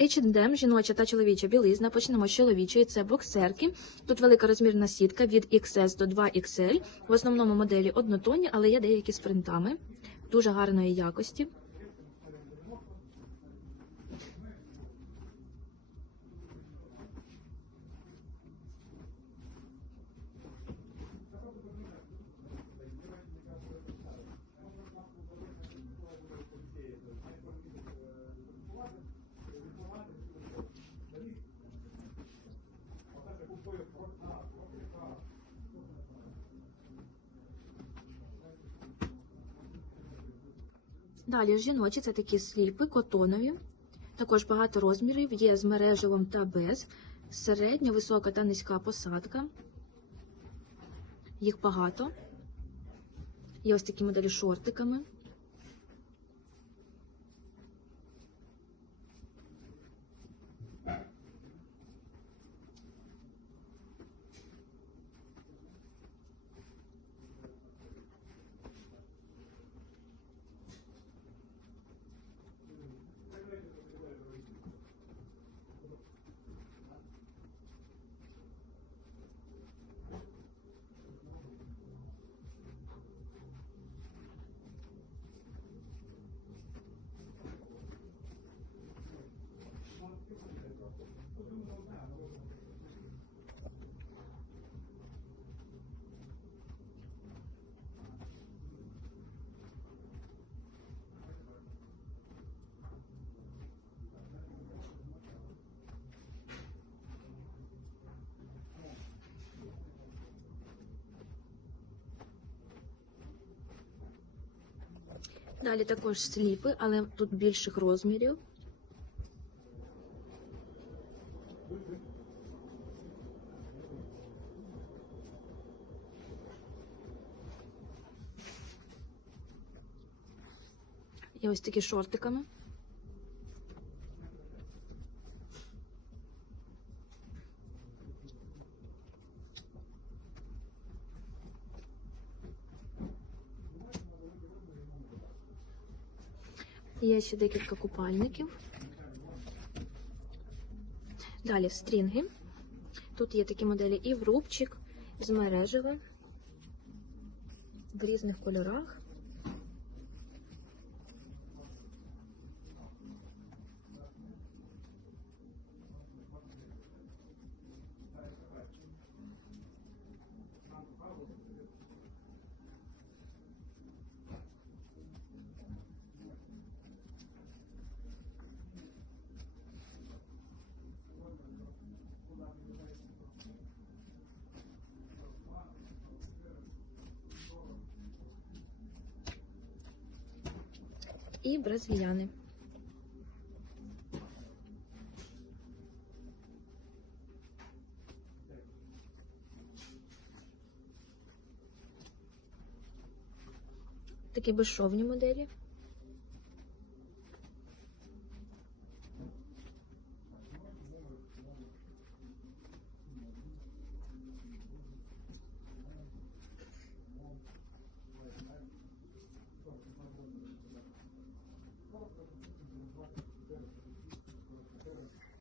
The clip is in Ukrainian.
H&M, жіноча та чоловіча білизна. Почнемо з чоловічої. Це боксерки. Тут велика розмірна сітка від XS до 2XL. В основному моделі однотонні, але є деякі з принтами. Дуже гарної якості. Далі жіночі це такі сліпи, котонові. Також багато розмірів, є з мережевим та без. Середня, висока та низька посадка. Їх багато. Є ось такі моделі шортиками. Далі також сліпи, але тут більших розмірів. Є ось такі шортиками. Є ще декілька купальників. Далі стрінги. Тут є такі моделі і в рубчик, з мережева, в різних кольорах. І бразильяни. Такі безшовні моделі.